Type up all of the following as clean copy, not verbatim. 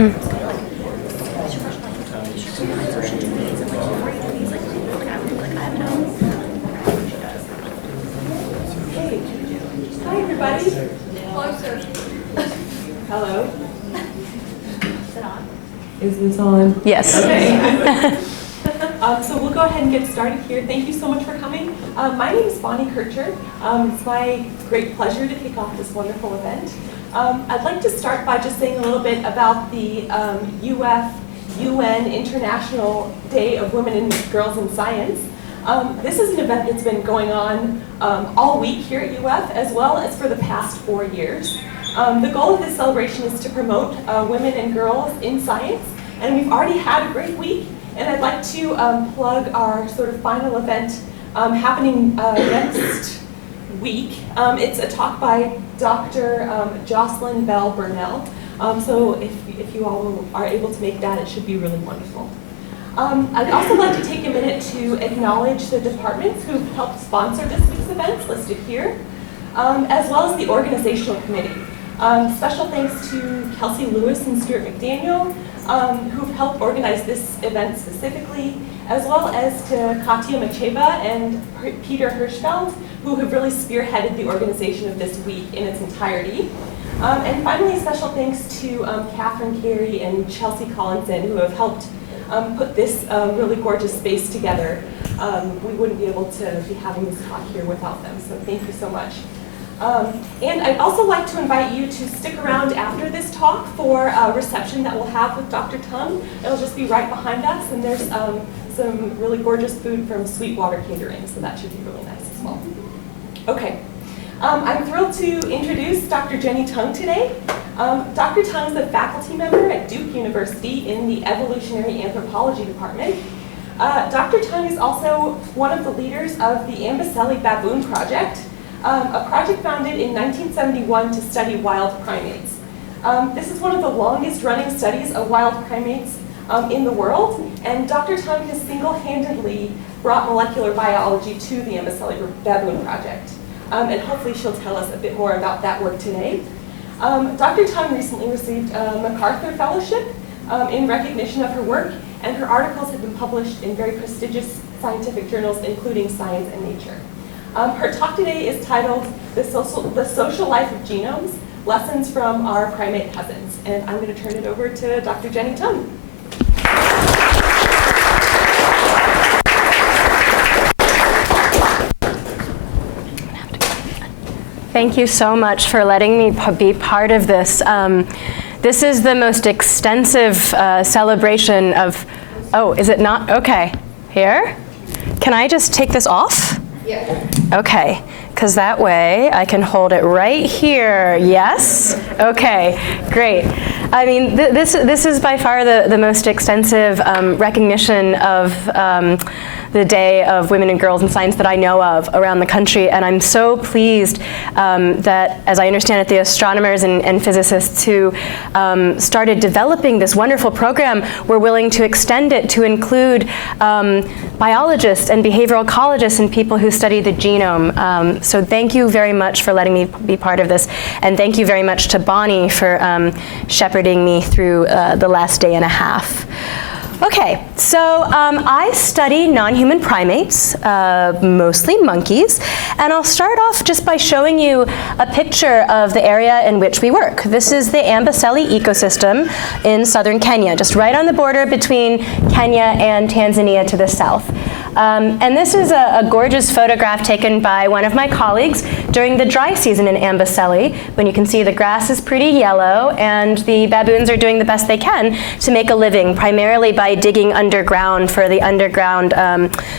Hi, everybody. Hello, sir. Hello. Is it on? Is this on? Yes. Okay. So we'll go ahead and get started here. Thank you so much for coming. My name is Bonnie Kircher. It's my great pleasure to kick off this wonderful event. I'd like to start by just saying a little bit about the UN International Day of Women and Girls in Science. This is an event that's been going on all week here at UF, as well as for the past 4 years. The goal of this celebration is to promote women and girls in science, and we've already had a great week. And I'd like to plug our sort of final event happening next week. It's a talk by Dr. Jocelyn Bell Burnell. So if you all are able to make that, it should be really wonderful. I'd also like to take a minute to acknowledge the departments who've helped sponsor this week's events listed here, as well as the organizational committee. Special thanks to Kelsey Lewis and Stuart McDaniel, who've helped organize this event specifically, as well as to Katya Macheva and Peter Hirschfeld, who have really spearheaded the organization of this week in its entirety. And finally, special thanks to Catherine Carey and Chelsea Collinson, who have helped put this really gorgeous space together. We wouldn't be able to be having this talk here without them, so thank you so much. And I'd also like to invite you to stick around after this talk for a reception that we'll have with Dr. Tung. It'll just be right behind us, and there's some really gorgeous food from Sweetwater Catering, so that should be really nice as well. Okay, I'm thrilled to introduce Dr. Jenny Tung today. Dr. Tung is a faculty member at Duke University in the Evolutionary Anthropology Department. Dr. Tung is also one of the leaders of the Ambiselli Baboon Project, a project founded in 1971 to study wild primates. This is one of the longest running studies of wild primates in the world, and Dr. Tung has single-handedly brought molecular biology to the Ambiselli Baboon Project. And hopefully she'll tell us a bit more about that work today. Dr. Tung recently received a MacArthur Fellowship in recognition of her work, and her articles have been published in very prestigious scientific journals, including Science and Nature. Her talk today is titled The Social Life of Genomes, Lessons from Our Primate Cousins. And I'm going to turn it over to Dr. Jenny Tung. Thank you so much for letting me be part of this. This is the most extensive celebration of, oh, is it not? Okay, here? Can I just take this off? Yeah. Okay, because that way I can hold it right here. Yes? Okay, great. I mean, this is by far the most extensive recognition of the Day of Women and Girls in Science that I know of around the country, and I'm so pleased that, as I understand it, the astronomers and physicists who started developing this wonderful program were willing to extend it to include biologists and behavioral ecologists and people who study the genome. So thank you very much for letting me be part of this, and thank you very much to Bonnie for shepherding me through the last day and a half. Okay, so I study non-human primates, mostly monkeys, and I'll start off just by showing you a picture of the area in which we work. This is the Ambiselli ecosystem in southern Kenya, just right on the border between Kenya and Tanzania to the south. And this is a gorgeous photograph taken by one of my colleagues during the dry season in Ambiselli, when you can see the grass is pretty yellow and the baboons are doing the best they can to make a living, primarily by digging underground for the underground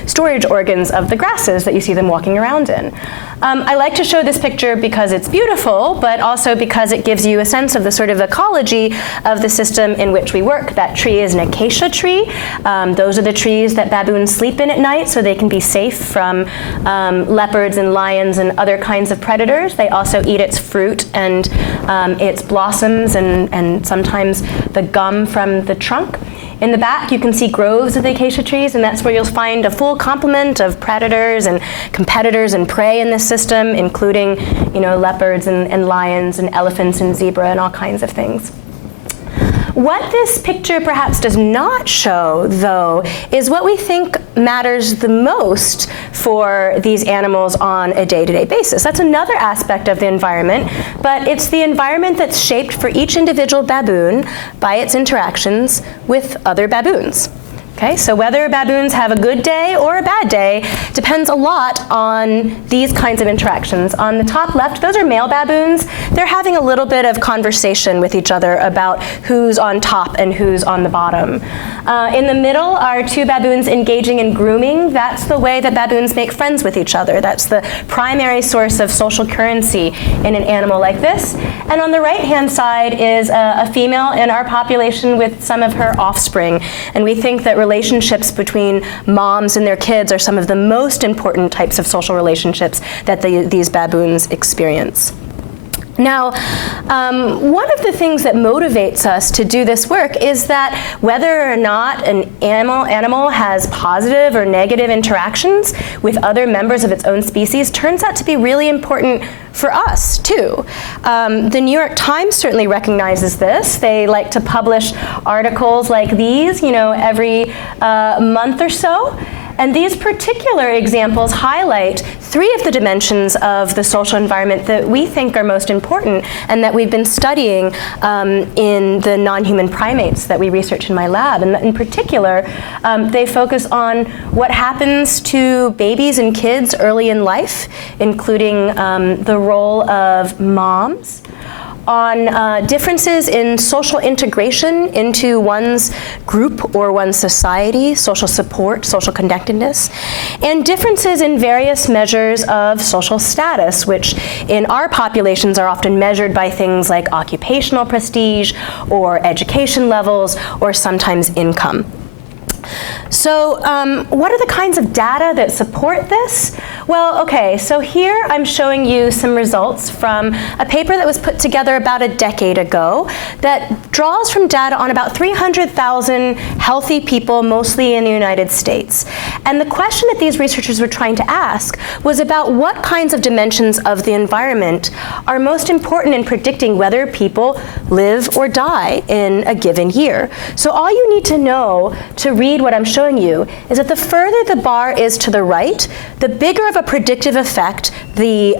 storage organs of the grasses that you see them walking around in. I like to show this picture because it's beautiful, but also because it gives you a sense of the sort of ecology of the system in which we work. That tree is an acacia tree. Those are the trees that baboons sleep in at night so they can be safe from leopards and lions and other kinds of predators. They also eat its fruit and its blossoms and sometimes the gum from the trunk. In the back, you can see groves of the acacia trees, and that's where you'll find a full complement of predators and competitors and prey in this system, including, leopards and lions and elephants and zebra and all kinds of things. What this picture perhaps does not show, though, is what we think matters the most for these animals on a day-to-day basis. That's another aspect of the environment, but it's the environment that's shaped for each individual baboon by its interactions with other baboons. Okay, so whether baboons have a good day or a bad day depends a lot on these kinds of interactions. On the top left, those are male baboons. They're having a little bit of conversation with each other about who's on top and who's on the bottom. In the middle are two baboons engaging in grooming. That's the way that baboons make friends with each other. That's the primary source of social currency in an animal like this. And on the right-hand side is a female in our population with some of her offspring. And we think that relationships between moms and their kids are some of the most important types of social relationships that these baboons experience. Now, one of the things that motivates us to do this work is that whether or not an animal has positive or negative interactions with other members of its own species turns out to be really important for us, too. The New York Times certainly recognizes this. They like to publish articles like these, every month or so. And these particular examples highlight three of the dimensions of the social environment that we think are most important and that we've been studying in the non-human primates that we research in my lab. And in particular, they focus on what happens to babies and kids early in life, including the role of moms, on differences in social integration into one's group or one's society, social support, social connectedness, and differences in various measures of social status, which in our populations are often measured by things like occupational prestige or education levels or sometimes income. So what are the kinds of data that support this? Well, okay, so here I'm showing you some results from a paper that was put together about a decade ago that draws from data on about 300,000 healthy people, mostly in the United States. And the question that these researchers were trying to ask was about what kinds of dimensions of the environment are most important in predicting whether people live or die in a given year. So all you need to know to read what I'm showing you is that the further the bar is to the right, the bigger of a predictive effect the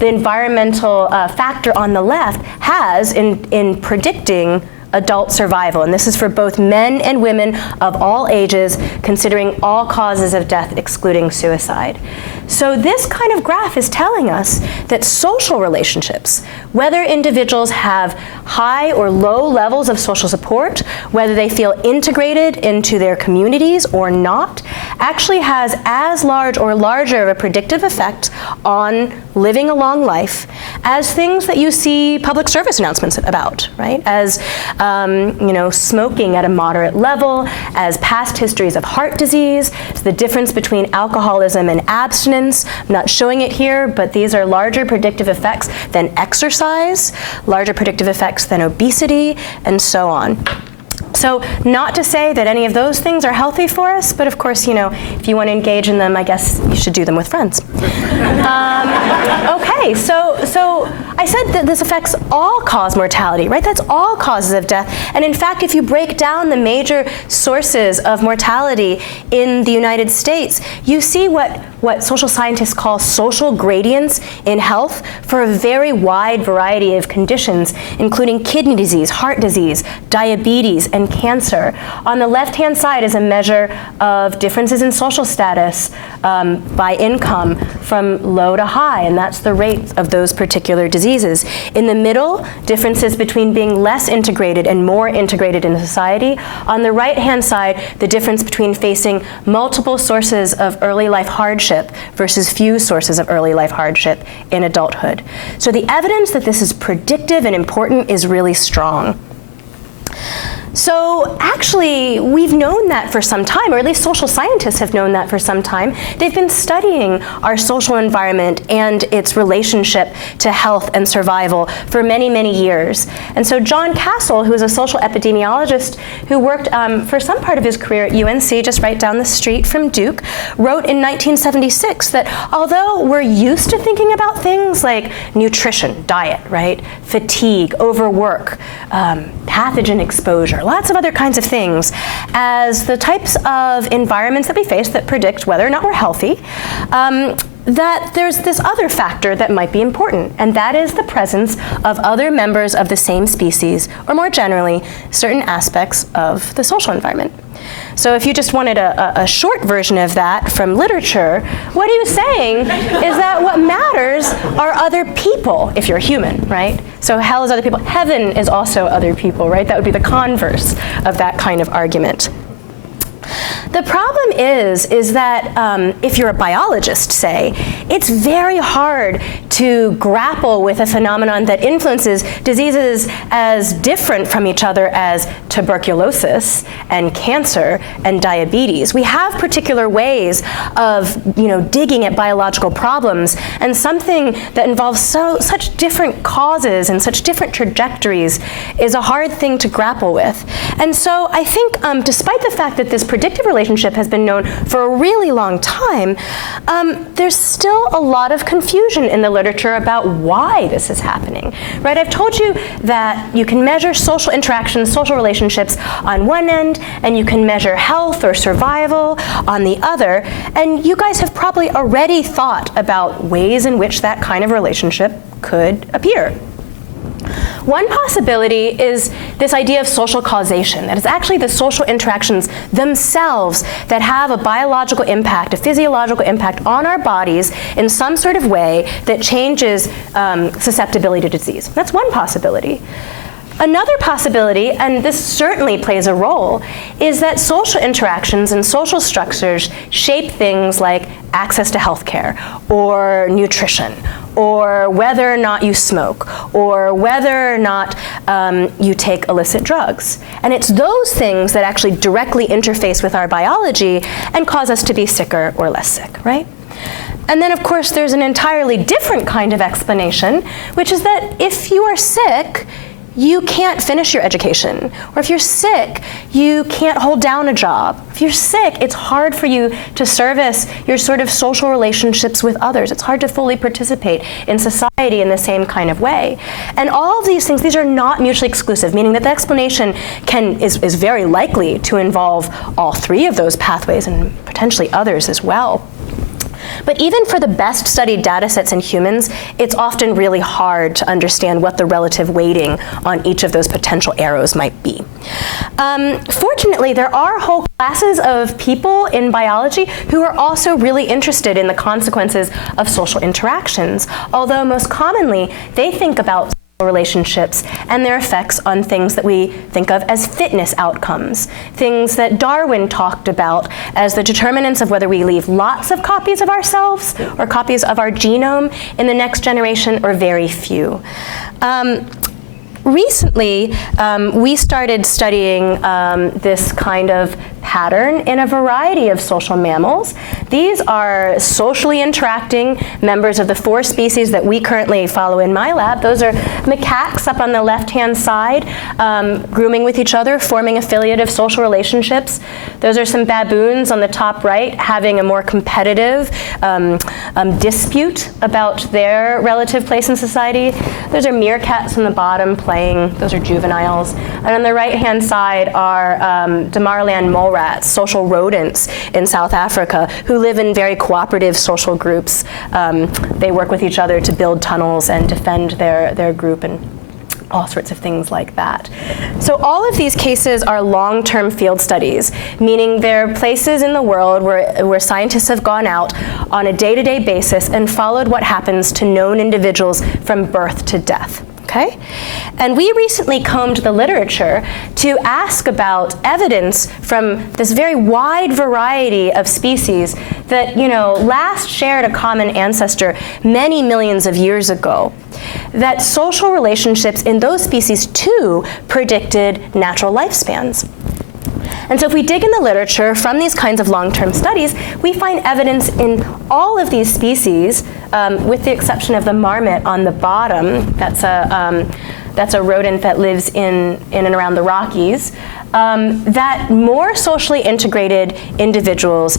environmental factor on the left has in predicting adult survival. And this is for both men and women of all ages, considering all causes of death excluding suicide. So this kind of graph is telling us that social relationships, whether individuals have high or low levels of social support, whether they feel integrated into their communities or not, actually has as large or larger of a predictive effect on living a long life as things that you see public service announcements about, right? As smoking at a moderate level, as past histories of heart disease, the difference between alcoholism and abstinence. I'm not showing it here, but these are larger predictive effects than exercise, larger predictive effects than obesity, and so on. So not to say that any of those things are healthy for us, but of course, if you want to engage in them, I guess you should do them with friends. Okay, so I said that this affects all-cause mortality, right? That's all causes of death. And in fact, if you break down the major sources of mortality in the United States, you see what social scientists call social gradients in health for a very wide variety of conditions, including kidney disease, heart disease, diabetes, and cancer. On the left-hand side is a measure of differences in social status by income from low to high, and that's the rate of those particular diseases. In the middle, differences between being less integrated and more integrated in society. On the right-hand side, the difference between facing multiple sources of early life hardship versus few sources of early life hardship in adulthood. So the evidence that this is predictive and important is really strong. So actually, we've known that for some time, or at least social scientists have known that for some time. They've been studying our social environment and its relationship to health and survival for many, many years. And so John Castle, who is a social epidemiologist who worked for some part of his career at UNC, just right down the street from Duke, wrote in 1976 that although we're used to thinking about things like nutrition, diet, right, fatigue, overwork, pathogen exposure, lots of other kinds of things, as the types of environments that we face that predict whether or not we're healthy, that there's this other factor that might be important, and that is the presence of other members of the same species, or more generally, certain aspects of the social environment. So if you just wanted a short version of that from literature, what he was saying is that what matters are other people, if you're a human, right? So hell is other people. Heaven is also other people, right? That would be the converse of that kind of argument. The problem is that if you're a biologist, say, it's very hard to grapple with a phenomenon that influences diseases as different from each other as tuberculosis and cancer and diabetes. We have particular ways of, digging at biological problems, and something that involves such different causes and such different trajectories is a hard thing to grapple with. And so I think despite the fact that this predictive relationship has been known for a really long time, there's still a lot of confusion in the literature about why this is happening, right? I've told you that you can measure social interactions, social relationships on one end, and you can measure health or survival on the other, and you guys have probably already thought about ways in which that kind of relationship could appear. One possibility is this idea of social causation, that it's actually the social interactions themselves that have a biological impact, a physiological impact on our bodies in some sort of way that changes susceptibility to disease. That's one possibility. Another possibility, and this certainly plays a role, is that social interactions and social structures shape things like access to healthcare, or nutrition, or whether or not you smoke, or whether or not you take illicit drugs. And it's those things that actually directly interface with our biology and cause us to be sicker or less sick, right? And then, of course, there's an entirely different kind of explanation, which is that if you are sick, you can't finish your education. Or if you're sick, you can't hold down a job. If you're sick, it's hard for you to service your sort of social relationships with others. It's hard to fully participate in society in the same kind of way. And all of these things, these are not mutually exclusive, meaning that the explanation is very likely to involve all three of those pathways and potentially others as well. But even for the best studied data sets in humans, it's often really hard to understand what the relative weighting on each of those potential arrows might be. Fortunately, there are whole classes of people in biology who are also really interested in the consequences of social interactions, although most commonly they think about relationships and their effects on things that we think of as fitness outcomes, things that Darwin talked about as the determinants of whether we leave lots of copies of ourselves or copies of our genome in the next generation or very few. Recently, we started studying this kind of pattern in a variety of social mammals. These are socially interacting members of the 4 species that we currently follow in my lab. Those are macaques up on the left-hand side, grooming with each other, forming affiliative social relationships. Those are some baboons on the top right, having a more competitive dispute about their relative place in society. Those are meerkats on the bottom playing. Those are juveniles. And on the right-hand side are Damaraland mole rats, social rodents in South Africa, who live in very cooperative social groups. They work with each other to build tunnels and defend their group and all sorts of things like that. So all of these cases are long-term field studies, meaning they're places in the world where scientists have gone out on a day-to-day basis and followed what happens to known individuals from birth to death. Okay? And we recently combed the literature to ask about evidence from this very wide variety of species that, last shared a common ancestor many millions of years ago, that social relationships in those species too predicted natural lifespans. And so if we dig in the literature from these kinds of long-term studies, we find evidence in all of these species, with the exception of the marmot on the bottom. That's a rodent that lives in and around the Rockies, that more socially integrated individuals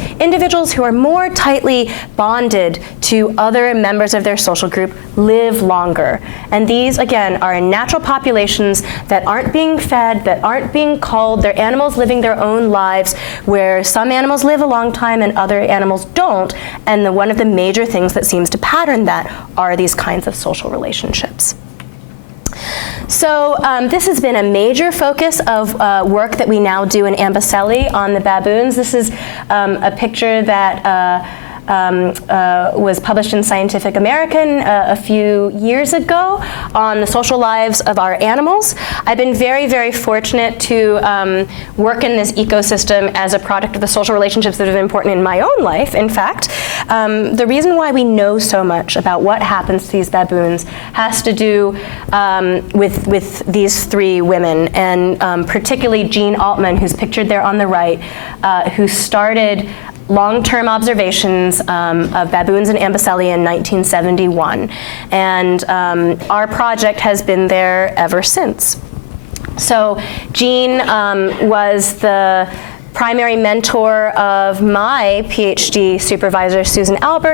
who are more tightly bonded to other members of their social group, live longer. And these, again, are in natural populations that aren't being fed, that aren't being culled. They're animals living their own lives, where some animals live a long time and other animals don't. And one of the major things that seems to pattern that are these kinds of social relationships. So this has been a major focus of work that we now do in Ambiselli on the baboons. This is a picture that was published in Scientific American a few years ago on the social lives of our animals. I've been very, very fortunate to work in this ecosystem as a product of the social relationships that have been important in my own life. In fact, the reason why we know so much about what happens to these baboons has to do with these three women, and particularly Jean Altman, who's pictured there on the right, who started long-term observations of baboons in Ambiselli in 1971. And our project has been there ever since. So Jean was the primary mentor of my PhD supervisor, Susan Albert,